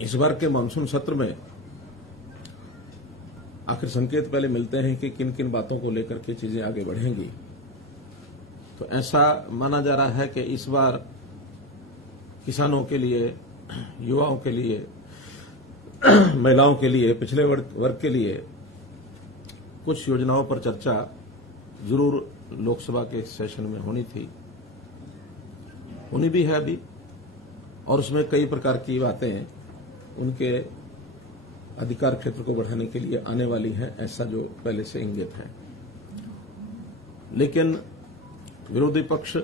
इस बार के मानसून सत्र में आखिर संकेत पहले मिलते हैं कि किन किन बातों को लेकर के चीजें आगे बढ़ेंगी। तो ऐसा माना जा रहा है कि इस बार किसानों के लिए, युवाओं के लिए, महिलाओं के लिए, पिछड़े वर्ग के लिए कुछ योजनाओं पर चर्चा जरूर लोकसभा के सेशन में होनी थी, होनी भी है अभी, और उसमें कई प्रकार की बातें उनके अधिकार क्षेत्र को बढ़ाने के लिए आने वाली हैं, ऐसा जो पहले से इंगित है। लेकिन विरोधी पक्ष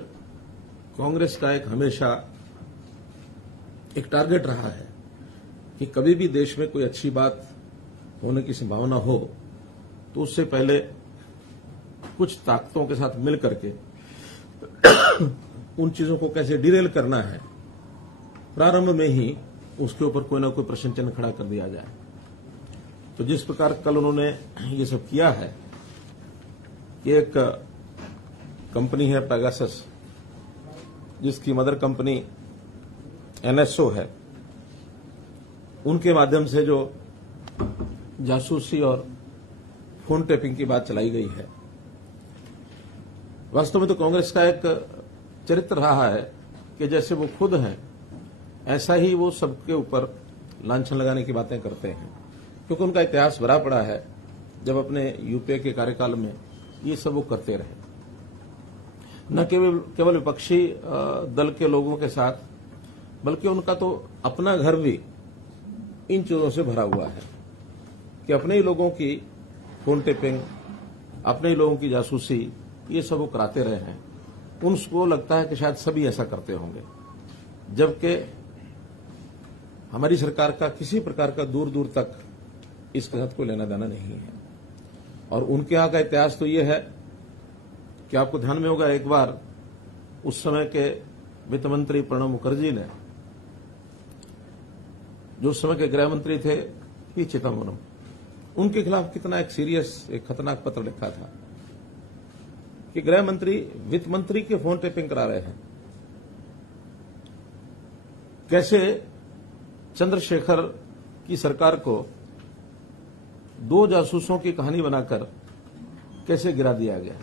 कांग्रेस का एक हमेशा एक टारगेट रहा है कि कभी भी देश में कोई अच्छी बात होने की संभावना हो तो उससे पहले कुछ ताकतों के साथ मिल करके उन चीजों को कैसे डिरेल करना है, प्रारंभ में ही उसके ऊपर कोई ना कोई प्रश्न चिन्ह खड़ा कर दिया जाए। तो जिस प्रकार कल उन्होंने ये सब किया है कि एक कंपनी है पेगासस, जिसकी मदर कंपनी एनएसओ है, उनके माध्यम से जो जासूसी और फोन टेपिंग की बात चलाई गई है, वास्तव में तो कांग्रेस का एक चरित्र रहा है कि जैसे वो खुद हैं ऐसा ही वो सबके ऊपर लांछन लगाने की बातें करते हैं, क्योंकि उनका इतिहास भरा पड़ा है। जब अपने यूपीए के कार्यकाल में ये सब वो करते रहे, न केवल विपक्षी दल के लोगों के साथ, बल्कि उनका तो अपना घर भी इन चीजों से भरा हुआ है कि अपने ही लोगों की फोन टेपिंग, अपने ही लोगों की जासूसी, ये सब वो कराते रहे हैं। उनको लगता है कि शायद सभी ऐसा करते होंगे, जबकि हमारी सरकार का किसी प्रकार का दूर दूर तक इसके साथ कोई लेना देना नहीं है। और उनके यहां का इतिहास तो ये है कि आपको ध्यान में होगा, एक बार उस समय के वित्त मंत्री प्रणब मुखर्जी ने, जो उस समय के गृह मंत्री थे पी चिदम्बरम, उनके खिलाफ कितना एक सीरियस, एक खतरनाक पत्र लिखा था कि गृह मंत्री वित्त मंत्री के फोन टेपिंग करा रहे हैं। कैसे चंद्रशेखर की सरकार को दो जासूसों की कहानी बनाकर कैसे गिरा दिया गया।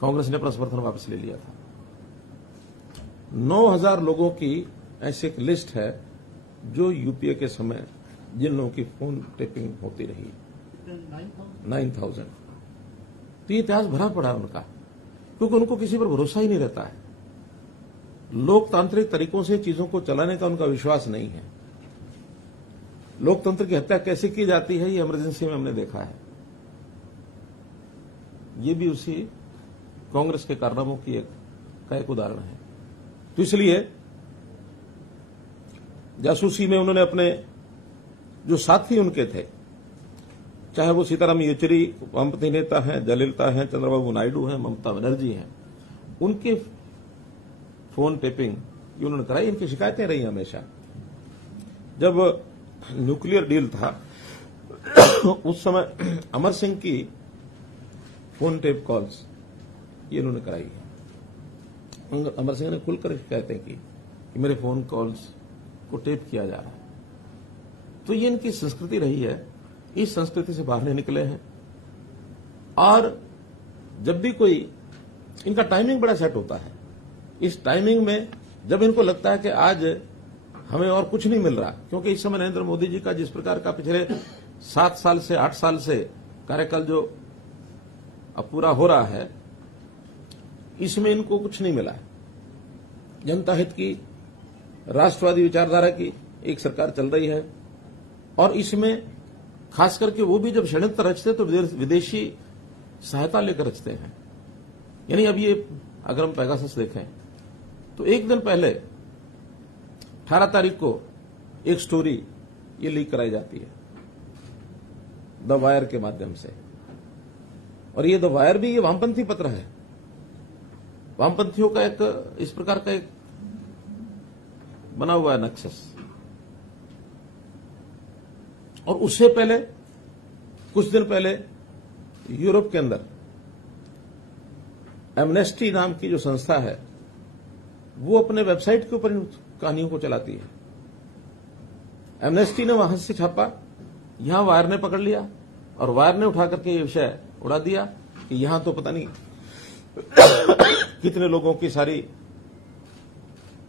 कांग्रेस ने अपना समर्थन वापस ले लिया था। 9,000 लोगों की ऐसी एक लिस्ट है जो यूपीए के समय जिन लोगों की फोन टेपिंग होती रही, 9,000। तो ये इतिहास भरा पड़ा उनका, क्योंकि उनको किसी पर भरोसा ही नहीं रहता है। लोकतांत्रिक तरीकों से चीजों को चलाने का उनका विश्वास नहीं है। लोकतंत्र की हत्या कैसे की जाती है, ये इमरजेंसी में हमने देखा है। ये भी उसी कांग्रेस के कारनामों की एक उदाहरण है। तो इसलिए जासूसी में उन्होंने अपने जो साथी उनके थे, चाहे वो सीताराम येचुरी वामपंथी नेता हैं, जयललिता हैं, चंद्रबाबू नायडू हैं, ममता बनर्जी हैं, उनके फोन टेपिंग ये उन्होंने कराई। इनकी शिकायतें रही हमेशा। जब न्यूक्लियर डील था उस समय अमर सिंह की फोन टेप कॉल्स ये उन्होंने कराई है। अमर सिंह ने खुलकर शिकायतें की कि मेरे फोन कॉल्स को टेप किया जा रहा है। तो ये इनकी संस्कृति रही है, इस संस्कृति से बाहर नहीं निकले हैं। और जब भी कोई, इनका टाइमिंग बड़ा सेट होता है। इस टाइमिंग में जब इनको लगता है कि आज हमें और कुछ नहीं मिल रहा, क्योंकि इस समय नरेंद्र मोदी जी का जिस प्रकार का पिछले 7 साल से 8 साल से कार्यकाल जो अब पूरा हो रहा है, इसमें इनको कुछ नहीं मिला है। जनता हित की, राष्ट्रवादी विचारधारा की एक सरकार चल रही है, और इसमें खास करके वो भी जब षड्यंत्र रचते तो विदेशी सहायता लेकर रचते हैं। यानी अब ये अगर हम पेगासस देखें तो एक दिन पहले 18 तारीख को एक स्टोरी ये लीक कराई जाती है द वायर के माध्यम से, और ये द वायर भी ये वामपंथी पत्र है। वामपंथियों का एक इस प्रकार का एक बना हुआ है नक्शस। और उससे पहले कुछ दिन पहले यूरोप के अंदर एमनेस्टी नाम की जो संस्था है वो अपने वेबसाइट के ऊपर इन कहानियों को चलाती है। एमनेस्टी ने वहां से छापा, यहां वायर ने पकड़ लिया और वायर ने उठा करके ये विषय उड़ा दिया कि यहां तो पता नहीं कितने लोगों की सारी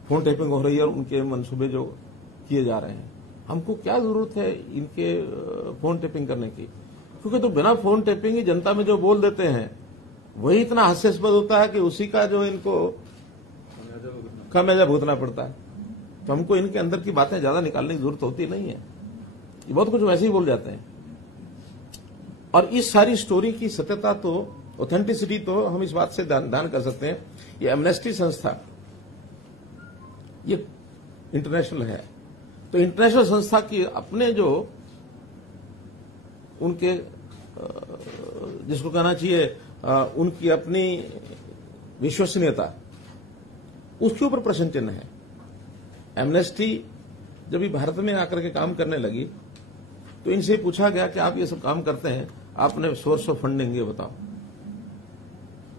फोन टेपिंग हो रही है और उनके मंसूबे जो किए जा रहे हैं। हमको क्या जरूरत है इनके फोन टेपिंग करने की, क्योंकि तो बिना फोन टेपिंग ही जनता में जो बोल देते हैं वही इतना हास्यास्पद होता है कि उसी का जो इनको खामियाजा भुगतना पड़ता है। तो हमको इनके अंदर की बातें ज्यादा निकालने की जरूरत होती नहीं है, ये बहुत कुछ वैसे ही बोल जाते हैं। और इस सारी स्टोरी की सत्यता तो, ऑथेंटिसिटी तो हम इस बात से दान कर सकते हैं, ये एमनेस्टी संस्था ये इंटरनेशनल है, तो इंटरनेशनल संस्था की अपने जो उनके जिसको कहना चाहिए उनकी अपनी विश्वसनीयता, उसके ऊपर प्रश्न चिन्ह है। एमनेस्टी जब भी भारत में आकर के काम करने लगी तो इनसे पूछा गया कि आप ये सब काम करते हैं, आपने सोर्स ऑफ फंडिंग ये बताओ।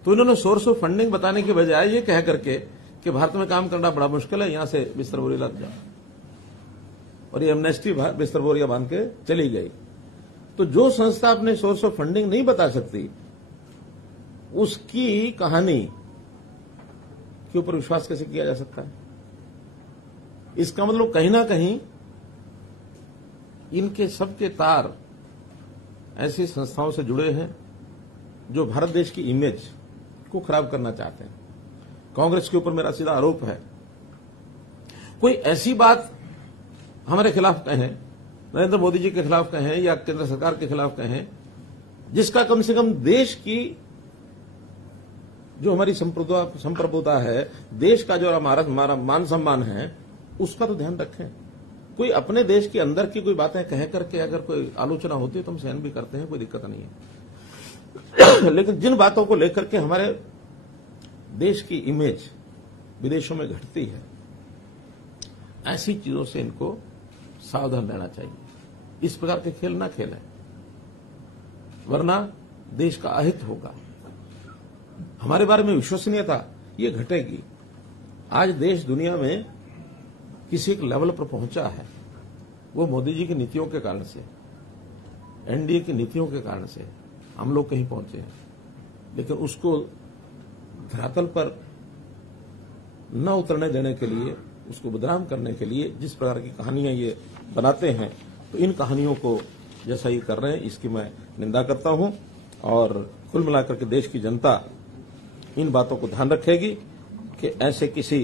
तो इन्होंने सोर्स ऑफ फंडिंग बताने के बजाय ये कह करके कि भारत में काम करना बड़ा मुश्किल है, यहां से बिस्तर बोरी लग जाओ, और ये एमनेस्टी बिस्तर बोरियां बांध के चली गई। तो जो संस्था अपने सोर्स ऑफ फंडिंग नहीं बता सकती, उसकी कहानी के ऊपर विश्वास कैसे किया जा सकता है? इसका मतलब कहीं ना कहीं इनके सबके तार ऐसी संस्थाओं से जुड़े हैं जो भारत देश की इमेज को खराब करना चाहते हैं। कांग्रेस के ऊपर मेरा सीधा आरोप है, कोई ऐसी बात हमारे खिलाफ कहें, नरेंद्र मोदी जी के खिलाफ कहें या केंद्र सरकार के खिलाफ कहें, जिसका कम से कम देश की जो हमारी संप्रभुता है, देश का जो हमारा मान सम्मान है, उसका तो ध्यान रखें। कोई अपने देश के अंदर की कोई बातें कह करके अगर कोई आलोचना होती है तो हम सहन भी करते हैं, कोई दिक्कत नहीं है। लेकिन जिन बातों को लेकर के हमारे देश की इमेज विदेशों में घटती है, ऐसी चीजों से इनको सावधान रहना चाहिए। इस प्रकार के खेल ना खेलें, वरना देश का अहित होगा। हमारे बारे में विश्वसनीयता ये घटेगी। आज देश दुनिया में किसी एक लेवल पर पहुंचा है, वो मोदी जी की नीतियों के कारण से, एनडीए की नीतियों के कारण से हम लोग कहीं पहुंचे हैं। लेकिन उसको धरातल पर न उतरने देने के लिए, उसको बदनाम करने के लिए जिस प्रकार की कहानियां ये बनाते हैं, तो इन कहानियों को जैसा ये कर रहे हैं इसकी मैं निंदा करता हूं। और कुल मिलाकर के देश की जनता इन बातों को ध्यान रखेगी कि ऐसे किसी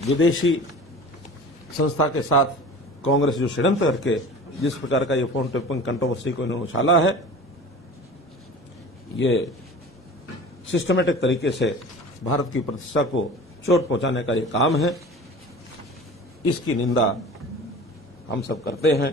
विदेशी संस्था के साथ कांग्रेस जो षड्यंत्र करके जिस प्रकार का ये फोन टेपिंग कंट्रोवर्सी को इन्होंने उछाला है, ये सिस्टमेटिक तरीके से भारत की प्रतिष्ठा को चोट पहुंचाने का ये काम है। इसकी निंदा हम सब करते हैं।